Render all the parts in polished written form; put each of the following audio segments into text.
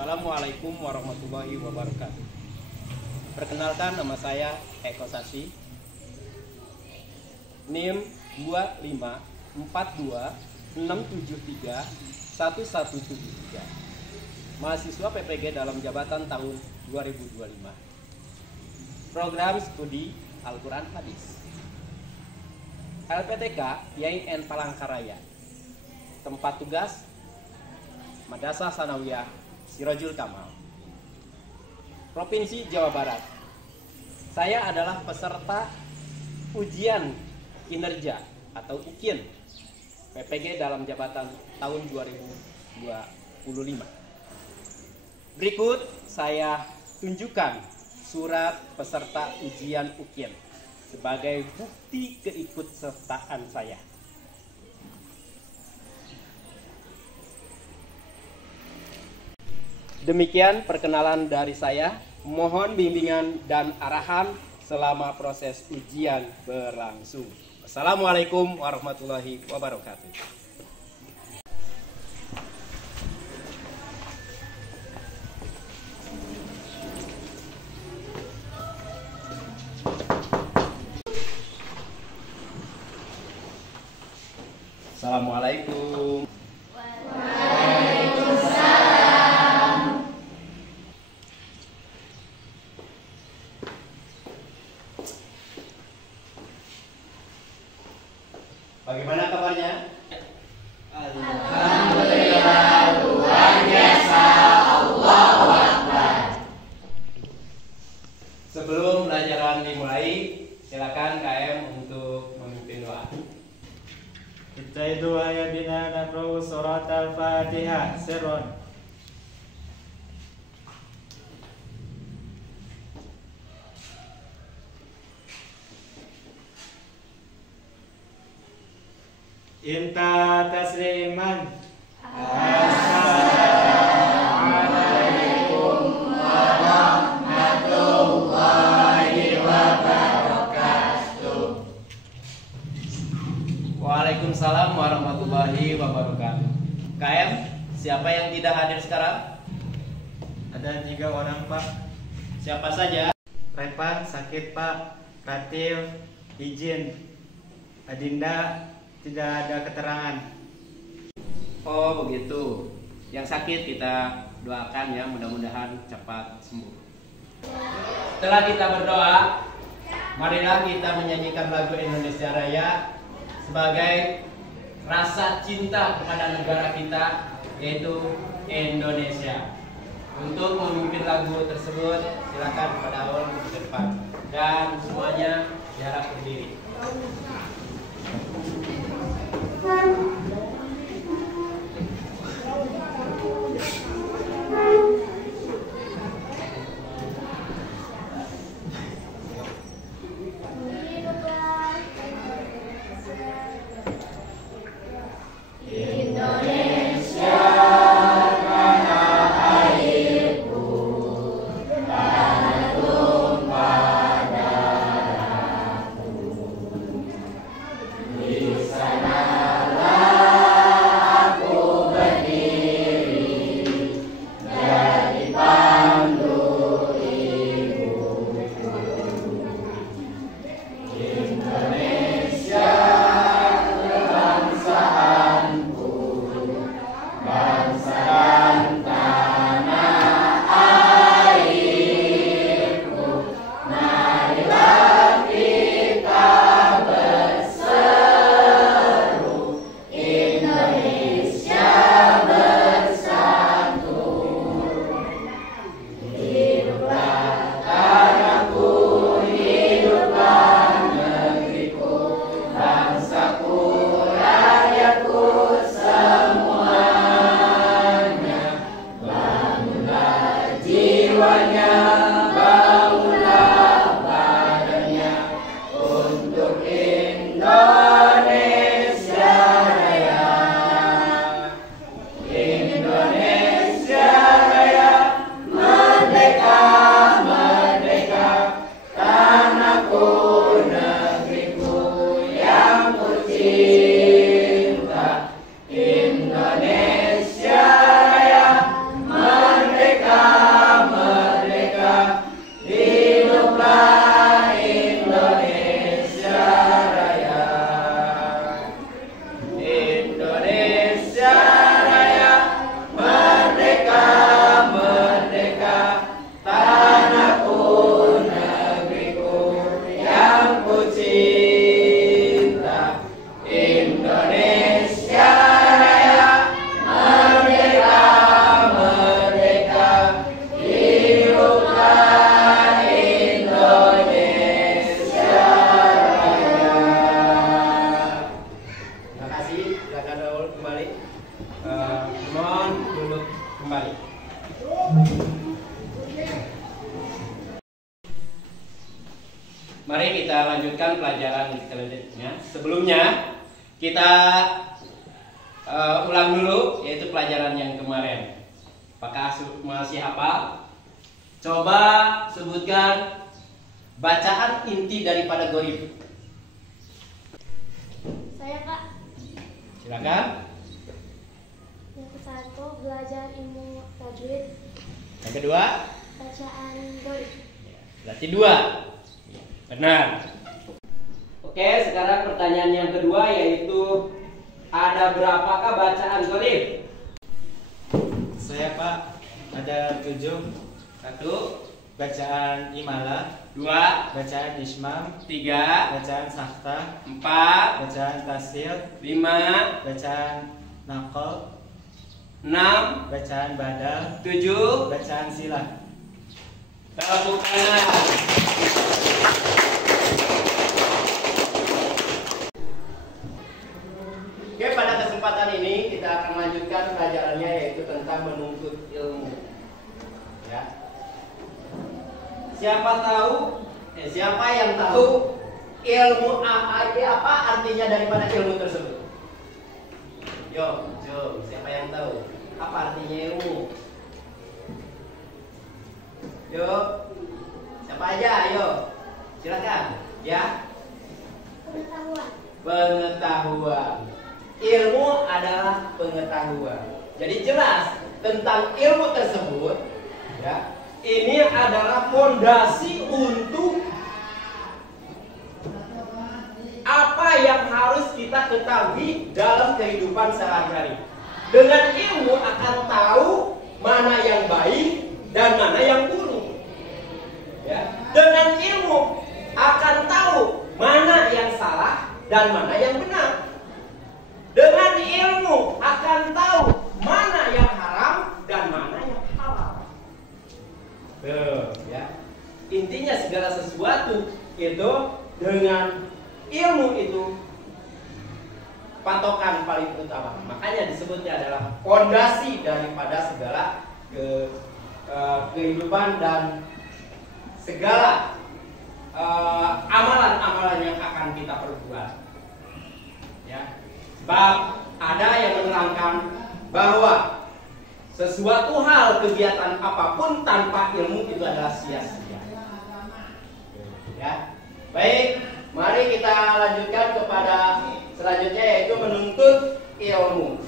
Assalamualaikum warahmatullahi wabarakatuh. Perkenalkan, nama saya Eko Sasi, NIM 25426731173, mahasiswa PPG dalam jabatan tahun 2025. Program studi Al-Quran Hadis, LPTK YIN Palangkaraya. Tempat tugas Madrasah Sanawiyah Sirajul Kamal, Provinsi Jawa Barat. Saya adalah peserta ujian kinerja atau UKIN PPG dalam jabatan tahun 2025. Berikut saya tunjukkan surat peserta ujian UKIN sebagai bukti keikutsertaan saya. Demikian perkenalan dari saya. Mohon bimbingan dan arahan selama proses ujian berlangsung. Assalamualaikum warahmatullahi wabarakatuh. Assalamualaikum. Bagaimana kabarnya? Alhamdulillah, luar biasa. Allahu Akbar. Sebelum pelajaran dimulai, silakan KM untuk memimpin doa. Kita doa ya bina naqra'u surat al-Fatihah sirron. Inta tasliman. Assalamualaikum warahmatullahi wabarakatuh. Waalaikumsalam warahmatullahi wabarakatuh. KM, siapa yang tidak hadir sekarang? Ada 3 orang, Pak. Siapa saja? Repan sakit, Pak. Ratif izin. Adinda tidak ada keterangan. Oh begitu. Yang sakit kita doakan ya, mudah-mudahan cepat sembuh. Setelah kita berdoa, marilah kita menyanyikan lagu Indonesia Raya sebagai rasa cinta kepada negara kita, yaitu Indonesia. Untuk memimpin lagu tersebut, silakan kepada awal ke depan dan semuanya jarak berdiri. Di sana Mari kita lanjutkan pelajaran selanjutnya. Sebelumnya kita ulang dulu, yaitu pelajaran yang kemarin. Apakah masih hafal? Coba sebutkan bacaan inti daripada Gharib. Saya, Kak. Silakan. Yang ke-1 belajar ilmu tajwid. Yang kedua, Bacaan Gharib. berarti 2. Benar. Oke, sekarang pertanyaan yang kedua, yaitu ada berapakah bacaan Gharib? Saya Pak, ada 7. 1, Bacaan Imala, 2, bacaan Ismam, 3, bacaan Sakhta, 4, bacaan Tasil, 5, bacaan Naqal, 6, bacaan Badal, 7. bacaan Silah. Tepuk tangan. Oke, pada kesempatan ini kita akan lanjutkan pelajarannya, yaitu tentang menuntut ilmu. Ya. Siapa yang tahu ilmu apa artinya daripada ilmu tersebut? Yo, siapa yang tahu apa artinya ilmu? Yo, siapa aja? Ayo, silakan. Ya. Pengetahuan. Ilmu adalah pengetahuan. Jadi jelas tentang ilmu tersebut. Ya. Ini adalah fondasi untuk apa yang harus kita ketahui dalam kehidupan sehari-hari. Dengan ilmu akan tahu mana yang baik dan mana yang buruk. Ya. Dengan ilmu akan tahu mana yang salah dan mana yang benar. Dengan ilmu akan tahu mana yang haram dan mana yang halal. Ya. Intinya segala sesuatu itu dengan ilmu itu patokan paling utama. Makanya disebutnya adalah fondasi daripada segala kehidupan dan segala amalan-amalan yang akan kita perbuat. Ya. Sebab ada yang menerangkan bahwa sesuatu hal, kegiatan apapun tanpa ilmu itu adalah sia-sia. Ya. Baik, mari kita lanjutkan kepada selanjutnya, yaitu menuntut ilmu.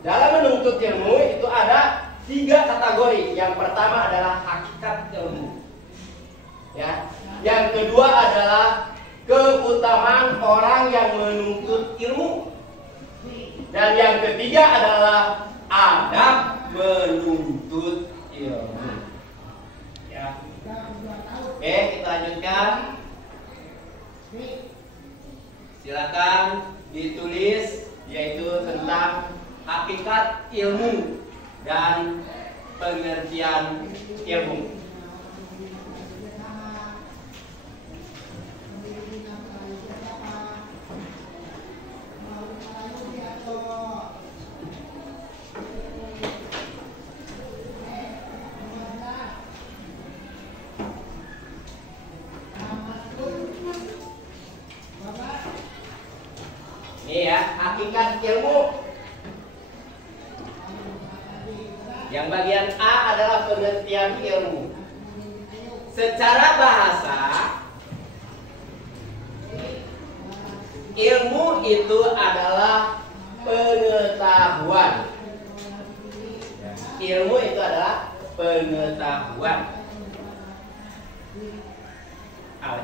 Dalam menuntut ilmu itu ada 3 kategori. Yang pertama adalah hakikat ilmu. Ya. Yang kedua adalah keutamaan orang yang menuntut ilmu. Dan yang ketiga adalah adab menuntut ilmu. Ya. Oke, kita lanjutkan. Silakan ditulis, yaitu tentang hakikat ilmu dan pengertian ilmu. Ini ya, hakikat ilmu. Yang bagian A adalah pengertian ilmu. Secara bahasa, ilmu itu adalah pengetahuan. Ilmu itu adalah pengetahuan.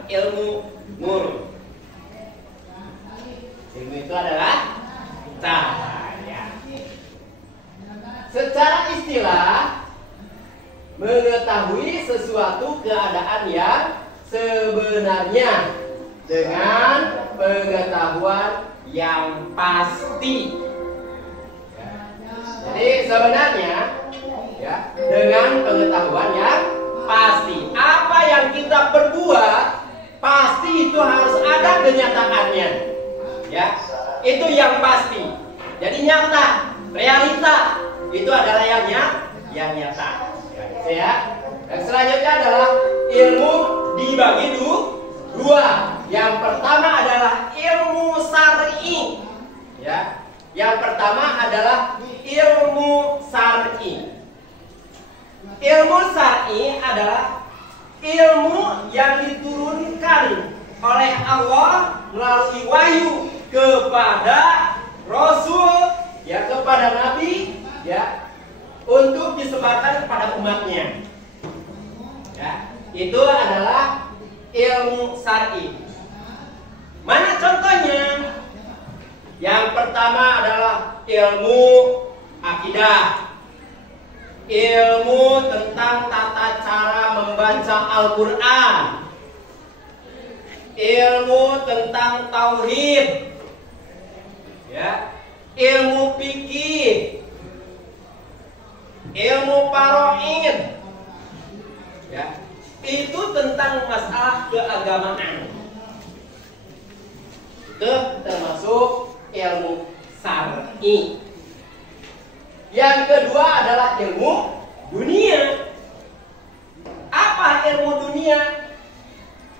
Ilmu nur. Ilmu itu adalah cahaya. Secara istilah, mengetahui sesuatu keadaan yang sebenarnya dengan pengetahuan yang pasti. Jadi sebenarnya ya, dengan pengetahuan yang pasti. Apa yang kita perbuat pasti itu harus ada kenyataannya. Ya, itu yang pasti. Jadi nyata, realita itu adalah yang nyata. Ya. Dan selanjutnya adalah ilmu dibagi pertama adalah ilmu syar'i. Ya. Yang pertama adalah ilmu syar'i. Ilmu syar'i adalah ilmu yang diturunkan oleh Allah melalui wahyu kepada Rasul, ya, kepada Nabi, ya, untuk disebarkan kepada umatnya. Ya, itu adalah ilmu syar'i. Mana contohnya? Yang pertama adalah ilmu akidah. Ilmu tentang tata cara membaca Al-Quran. Ilmu tentang tauhid. Ya. Ilmu fikih. Ilmu faraid. Ya. Itu tentang masalah keagamaan. Itu termasuk ilmu syar'i. Yang kedua adalah ilmu dunia. Apa ilmu dunia?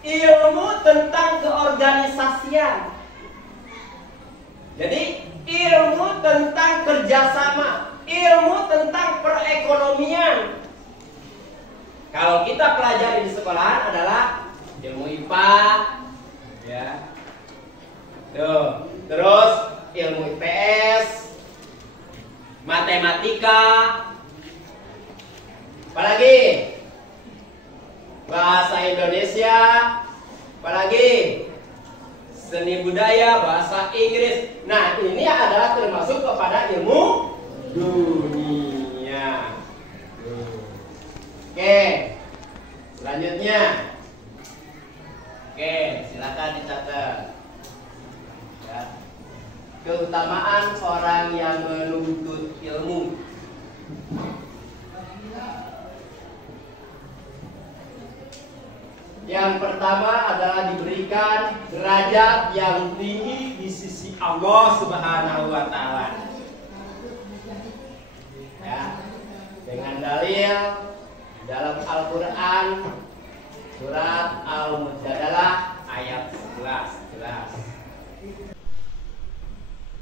Ilmu tentang keorganisasian. Jadi ilmu tentang kerjasama, ilmu tentang perekonomian. Kalau kita pelajari di sekolahan adalah ilmu IPA, ya. Tuh. Terus ilmu IPS, matematika, apalagi bahasa Indonesia, apalagi seni budaya, bahasa Inggris. Nah, ini adalah termasuk kepada ilmu dunia. Oke, selanjutnya. Oke, silakan dicatat. Ya. Keutamaan orang yang menuntut ilmu. Yang pertama adalah diberikan derajat yang tinggi di sisi Allah Subhanahu wa taala. Ya. Dengan dalil dalam Al-Qur'an surat Al-Mujadalah ayat 11 jelas.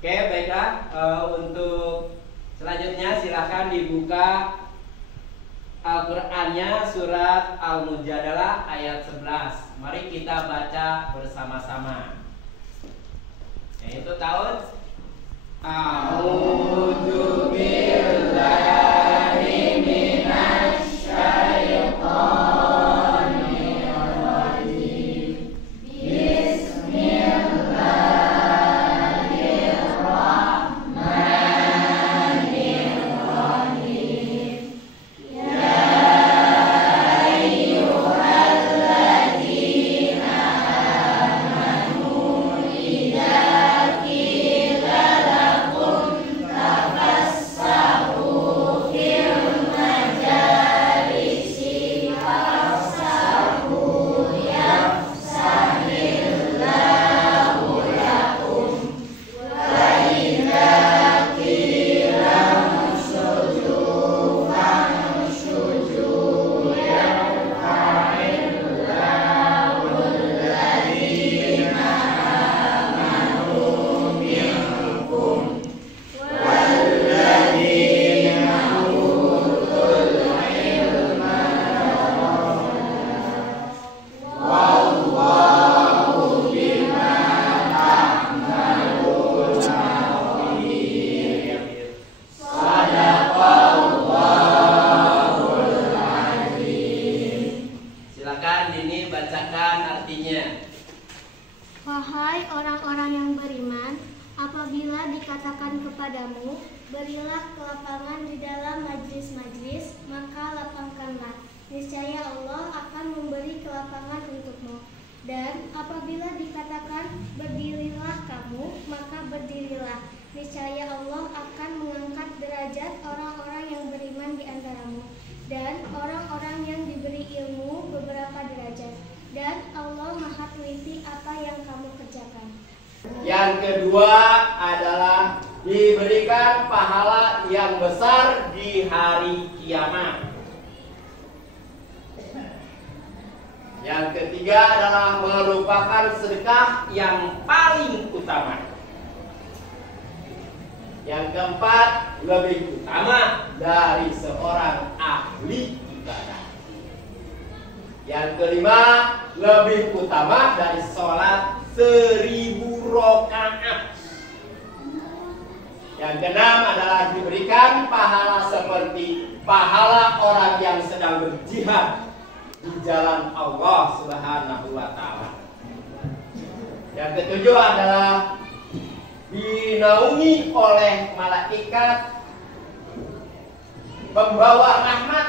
Oke, baiklah, untuk selanjutnya silahkan dibuka Al-Qur'annya surat Al-Mujadalah ayat 11. Mari kita baca bersama-sama. Yaitu tahun A'udzu billahi minasy syaithanir rajim. Wahai orang-orang yang beriman, apabila dikatakan kepadamu, berilah kelapangan di dalam majlis-majlis, maka lapangkanlah. Niscaya Allah akan memberi kelapangan untukmu. Dan apabila dikatakan berdirilah kamu, maka berdirilah. Niscaya Allah akan mengangkat derajat orang-orang yang beriman di antaramu, dan orang-orang yang diberi ilmu beberapa derajat. Dan Allah Maha Teliti apa yang kamu kerjakan. Yang kedua adalah diberikan pahala yang besar di hari kiamat. Yang ketiga adalah merupakan sedekah yang paling utama. Yang keempat, lebih utama dari seorang ahli ibadah. Yang kelima, lebih utama dari sholat 1000 rakaat. Yang keenam adalah diberikan pahala seperti pahala orang yang sedang berjihad di jalan Allah Subhanahu wa Ta'ala. Yang ketujuh adalah dinaungi oleh malaikat pembawa rahmat,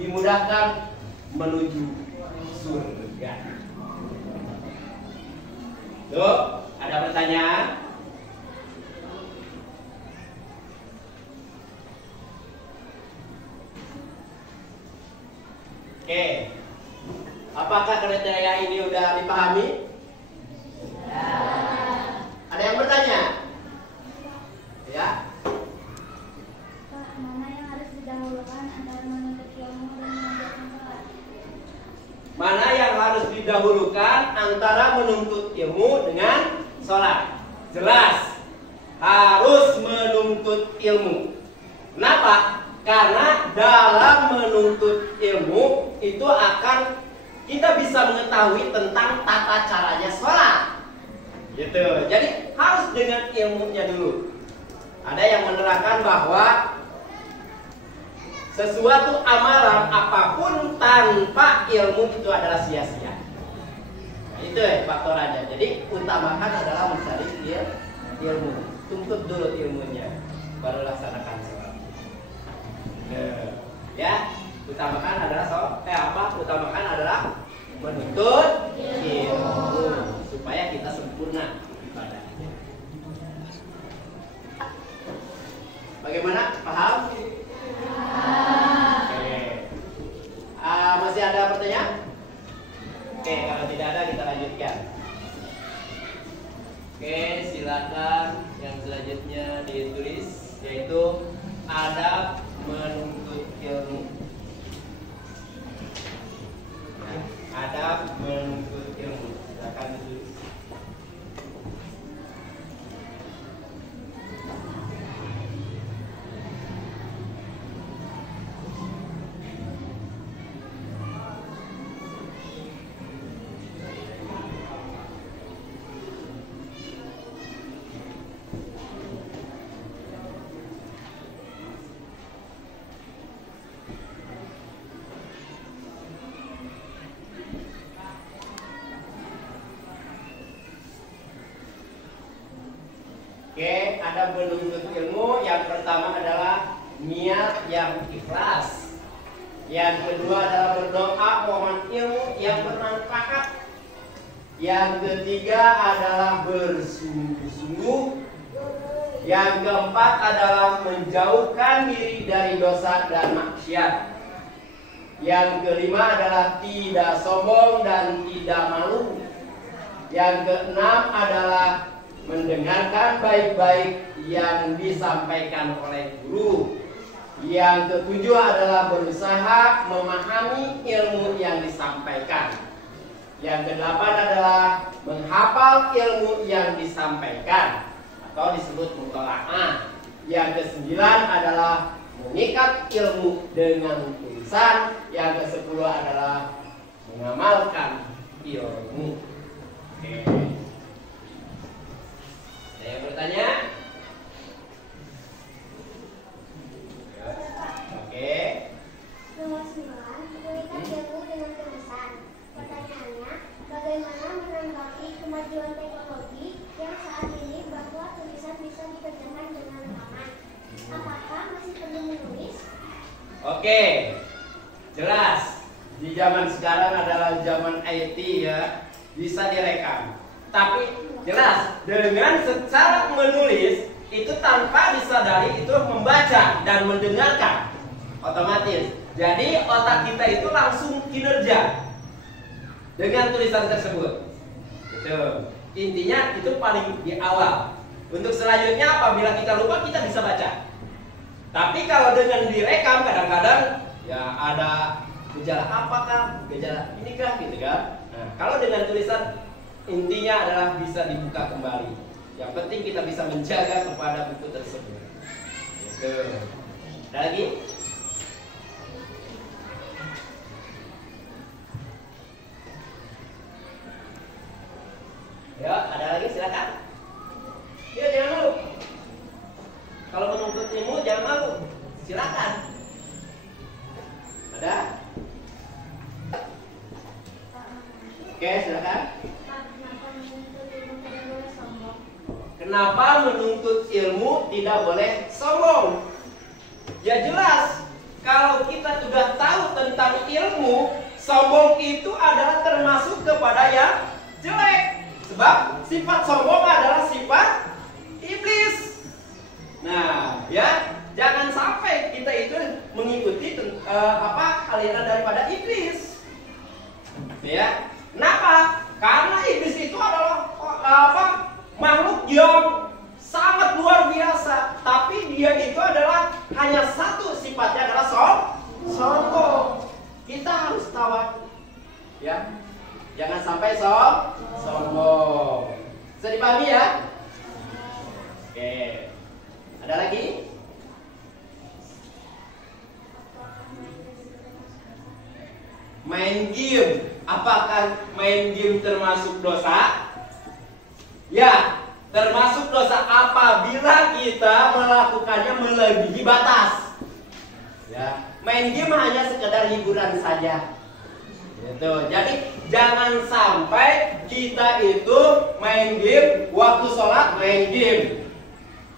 dimudahkan menuju surga. Tuh, ada pertanyaan? Oke. Apakah kriteria ini udah dipahami? Ada yang bertanya? Ya. Pak, mana yang harus didahulukan antara menuntut ilmu dan mengerjakan sholat? Mana yang harus didahulukan antara menuntut ilmu dengan sholat? Jelas, harus menuntut ilmu. Kenapa? Karena dalam menuntut ilmu itu akan kita bisa mengetahui tentang tata caranya sholat. Gitu. Jadi harus dengan ilmunya dulu. Ada yang menerangkan bahwa sesuatu amalan apapun tanpa ilmu itu adalah sia-sia. Nah, itu faktor aja. Jadi utamakan adalah mencari ilmu. Tuntut dulu ilmunya, baru laksanakan sholat. Ya, utamakan adalah utamakan adalah menuntut ilmu supaya kita sempurna ibadahnya. Bagaimana? Paham? Oke. Masih ada pertanyaan? Oke, kalau tidak ada kita lanjutkan. Oke, silakan yang selanjutnya ditulis, yaitu adab menuntut ilmu. Adab menuntut ilmu. Silakan ditulis. Oke, ada menuntut ilmu. Yang pertama adalah niat yang ikhlas. Yang kedua adalah berdoa mohon ilmu yang bermanfaat. Yang ketiga adalah bersungguh-sungguh. Yang keempat adalah menjauhkan diri dari dosa dan maksiat. Yang kelima adalah tidak sombong dan tidak malu. Yang keenam adalah mendengarkan baik-baik yang disampaikan oleh guru. Yang ketujuh adalah berusaha memahami ilmu yang disampaikan. Yang kedelapan adalah menghafal ilmu yang disampaikan atau disebut mutola'ah. Yang kesembilan adalah mengikat ilmu dengan tulisan. Yang kesepuluh adalah mengamalkan ilmu. Oke. Ada yang bertanya? Oke. Nomor 9, mengikat ilmu dengan tulisan. Pertanyaannya, bagaimana menanggapi kemajuan teknologi yang saat ini bahwa tulisan bisa dikerjakan dengan aman? Apakah masih perlu menulis? Oke, jelas. Di zaman sekarang adalah zaman IT ya, bisa direkam. Tapi jelas dengan secara menulis itu tanpa disadari itu membaca dan mendengarkan otomatis. Jadi otak kita itu langsung kinerja dengan tulisan tersebut. Gitu. Intinya itu paling di awal. Untuk selanjutnya apabila kita lupa kita bisa baca. Tapi kalau dengan direkam kadang-kadang ya ada gejala apakah, gejala inikah gitu kan. Nah, kalau dengan tulisan intinya adalah bisa dibuka kembali. Yang penting kita bisa menjaga kepada buku tersebut. Gitu. Ada lagi? Ya, ada lagi silakan. Ya, jangan malu. Kalau menuntut ilmu jangan malu. Silakan. Ada? Oke, silakan. Kenapa menuntut ilmu tidak boleh sombong? Ya jelas, kalau kita sudah tahu tentang ilmu, sombong itu adalah termasuk kepada yang jelek. Sebab sifat sombong adalah sifat iblis. Nah, ya, jangan sampai kita itu mengikuti aliran daripada iblis. Ya, kenapa? Karena iblis itu adalah makhluk yang sangat luar biasa, tapi dia itu adalah hanya satu sifatnya adalah sombong. Kita harus tahu, ya, jangan sampai sombong. Bisa dipahami ya? Oke, ada lagi? Main game, apakah main game termasuk dosa? Ya, termasuk dosa apabila kita melakukannya melebihi batas. Ya, main game hanya sekedar hiburan saja. Gitu. Jadi jangan sampai kita itu main game, waktu sholat main game,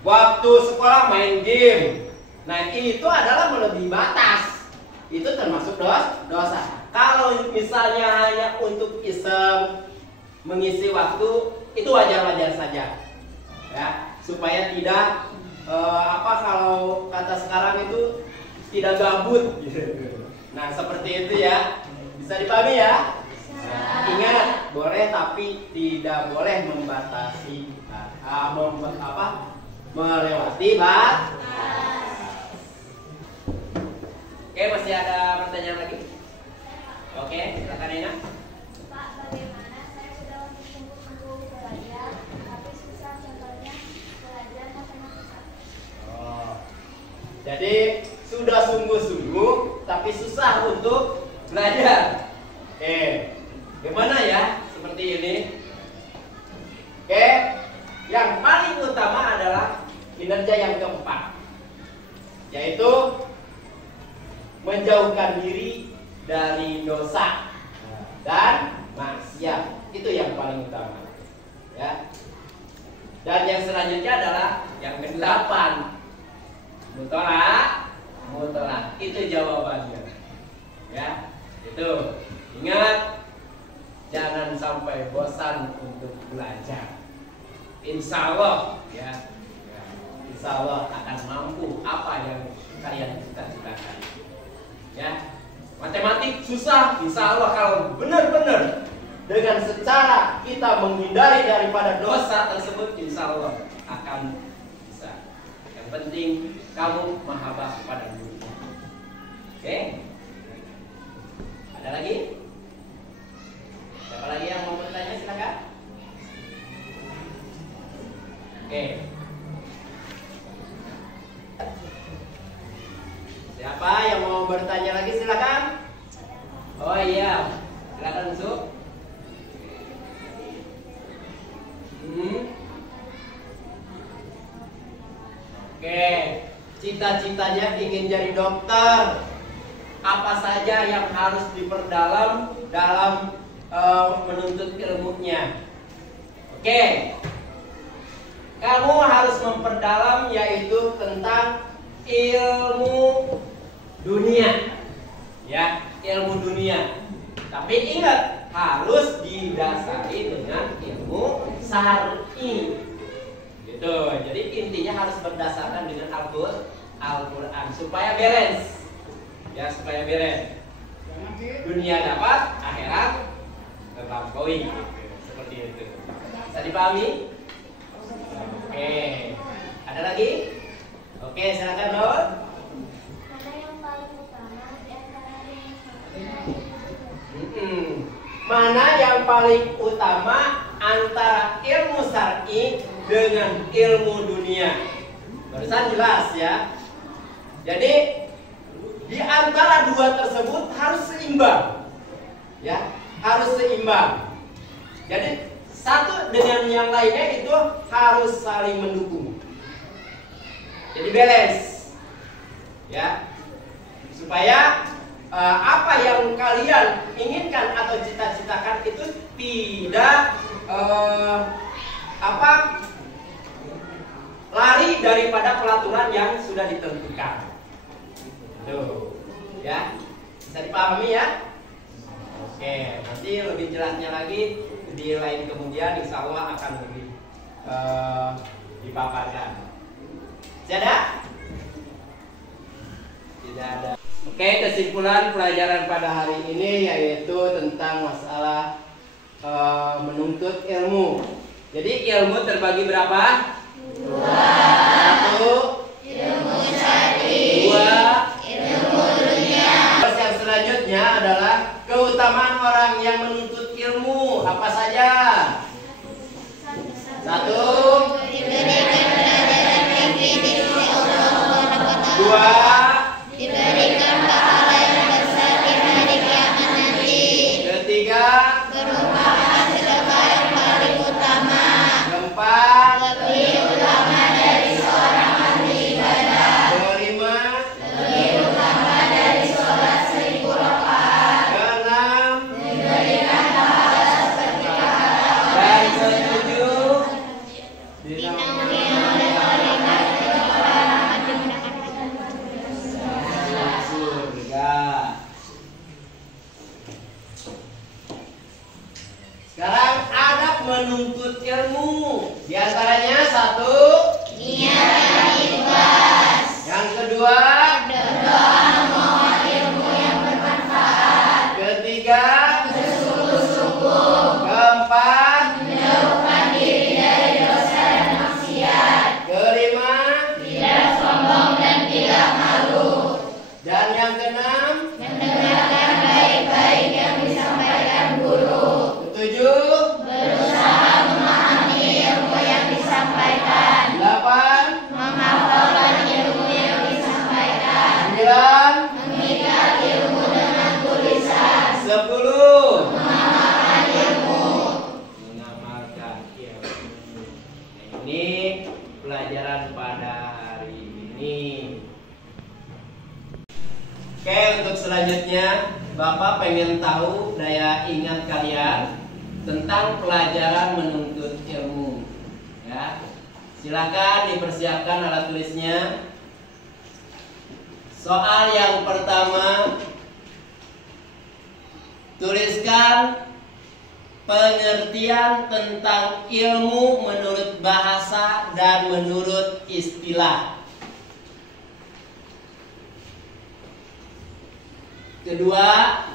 waktu sekolah main game. Nah, itu adalah melebihi batas. Itu termasuk dosa. Kalau misalnya hanya untuk iseng, mengisi waktu, itu wajar-wajar saja, ya, supaya tidak kalau kata sekarang itu tidak gabut. Nah, seperti itu ya, bisa dipahami ya. Nah, ingat, boleh tapi tidak boleh membatasi, melewati batas. Oke, masih ada pertanyaan lagi? Oke, silakan Ina. Pak, bagaimana saya sudah sungguh-sungguh belajar, tapi susah contohnya belajar matematika. Oh, jadi sudah sungguh-sungguh, tapi susah untuk belajar. Oke, gimana ya? Seperti ini. Oke, yang paling utama adalah kinerja yang keempat, yaitu menjauhkan diri dari dosa dan maksiat. Itu yang paling utama, ya. Dan yang selanjutnya adalah yang ke-8, mutola. Itu jawabannya, ya. Itu ingat, jangan sampai bosan untuk belajar. Insya Allah, ya, insya Allah akan mampu apa yang kalian cita-citakan, ya. Matematik susah, insya Allah kalau benar-benar dengan secara kita menghindari daripada dosa tersebut, insya Allah akan bisa. Yang penting kamu mahabbah kepada guru. Oke? Ada lagi? Siapa lagi yang mau bertanya, silakan. Oke. Siapa yang mau bertanya lagi, silakan. Oh iya, silakan masuk. Oke, cita-citanya ingin jadi dokter. Apa saja yang harus diperdalam dalam menuntut ilmunya? Oke, kamu harus memperdalam yaitu tentang ilmu dunia, ya, ilmu dunia. Tapi ingat, harus didasari dengan ilmu syar'i, gitu. Jadi intinya harus berdasarkan dengan Al-Quran supaya balance, ya, supaya balance. Dunia dapat, akhirat terlampaui, gitu. Seperti itu. Bisa dipahami? Oke, ada lagi? Oke, silakan Daud. Mana yang paling utama di antara ilmu syar'i mana yang paling utama antara ilmu syar'i dengan ilmu dunia. Barusan jelas ya. Jadi di antara dua tersebut harus seimbang. Ya, harus seimbang. Jadi satu dengan yang lainnya itu harus saling mendukung. Jadi balance. Ya. Supaya apa yang kalian inginkan atau cita-citakan itu tidak lari daripada pelaturan yang sudah ditentukan. Tuh, ya, bisa dipahami ya? Oke, nanti lebih jelasnya lagi di lain kemudian, insya Allah akan lebih dipaparkan. Tidak ada. Oke, kesimpulan pelajaran pada hari ini yaitu tentang masalah menuntut ilmu. Jadi ilmu terbagi berapa? 2. 1. Ilmu syar'i. 2. Ilmu dunia. Terus yang selanjutnya adalah keutamaan orang yang menuntut ilmu. Apa saja? 1. Diberikan pelajaran yang tinggi oleh Allah. 2. Diberikan pahala yang besar di hari kiamat nanti. 3. Merupakan sedekah yang paling utama. 4. Lebih utama dari seorang ahli ibadah. 5. Lebih utama dari sholat 1000 rakaat. 6. Diberikan pahala seperti pahala orang yang sedang dinaungi oleh malaikat dan orang surga. Sekarang adab menuntut ilmu. Di antaranya 1. Niat yang ikhlas. Yang kedua, berdoa memohon ilmu yang bermanfaat. Ketiga, bersungguh-sungguh. Keempat, menjauhkan diri dari dosa dan maksiat. Kelima, tidak sombong dan tidak malu. Dan yang keenam, mendengarkan baik-baik yang disampaikan guru. Ketujuh, berusaha memahami ilmu yang disampaikan. 8, menghafalkan ilmu yang disampaikan. 9, mengikat ilmu dengan tulisan. 10, mengamalkan ilmu. Ini pelajaran pada hari ini. Oke, untuk selanjutnya Bapak pengen tahu daya ingat kalian tentang pelajaran menuntut ilmu. Ya, silakan dipersiapkan alat tulisnya. Soal yang pertama, tuliskan pengertian tentang ilmu menurut bahasa dan menurut istilah. Kedua,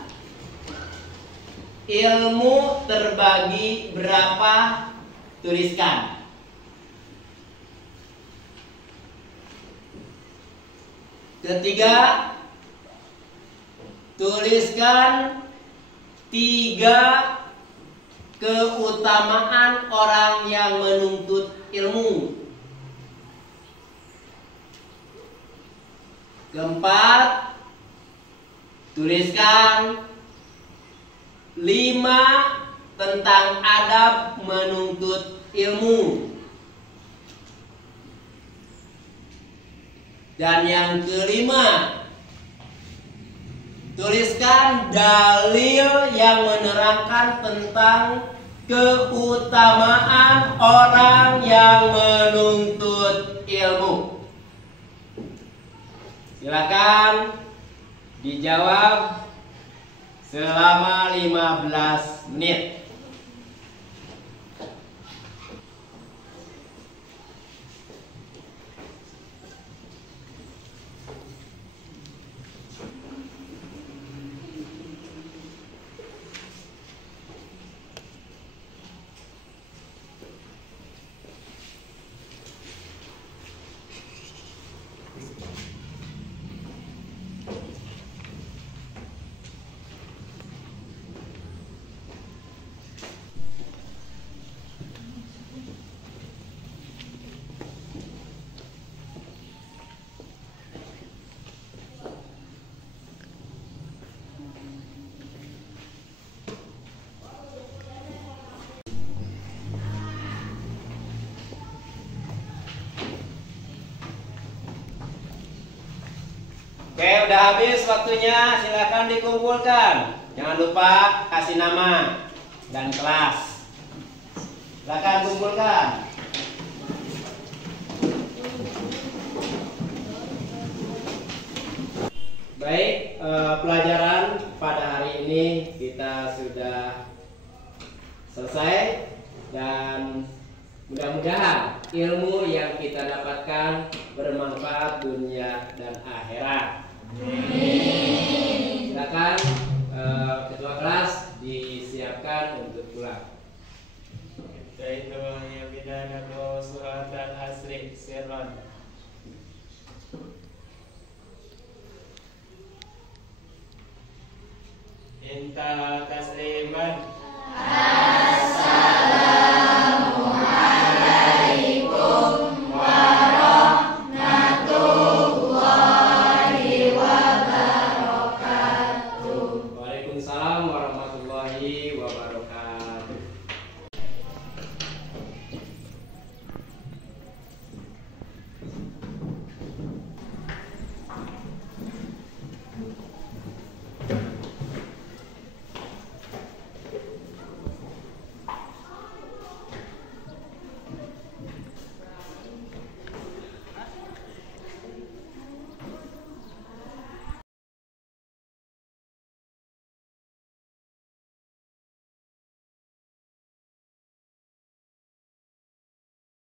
ilmu terbagi berapa? Tuliskan. Ketiga, tuliskan 3 keutamaan orang yang menuntut ilmu. Keempat, tuliskan 5 tentang adab menuntut ilmu. Dan yang kelima, tuliskan dalil yang menerangkan tentang keutamaan orang yang menuntut ilmu. Silakan dijawab selama 15 menit. Oke, udah habis waktunya, silakan dikumpulkan. Jangan lupa kasih nama dan kelas. Silakan kumpulkan. Baik, pelajaran pada hari ini kita sudah selesai dan mudah-mudahan ilmu yang kita dapatkan bermanfaat dunia dan akhirat. Silakan ketua kelas disiapkan untuk pulang. Itu ya bidana surat al-asri sirron. Inta tasliman